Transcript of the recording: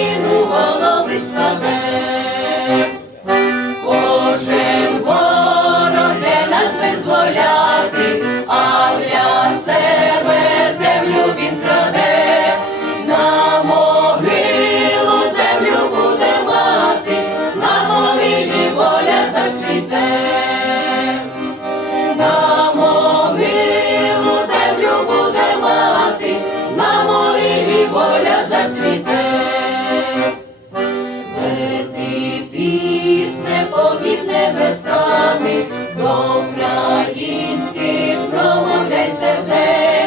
країну голови складем. Кожен ворог де нас визволяти, а для себе землю він краде, на могилу землю буде мати, на могилі воля зацвіте. На могилу землю буде мати, на могилі воля зацвіте. Лети пісне помід небесами, до українських промовляй сердець.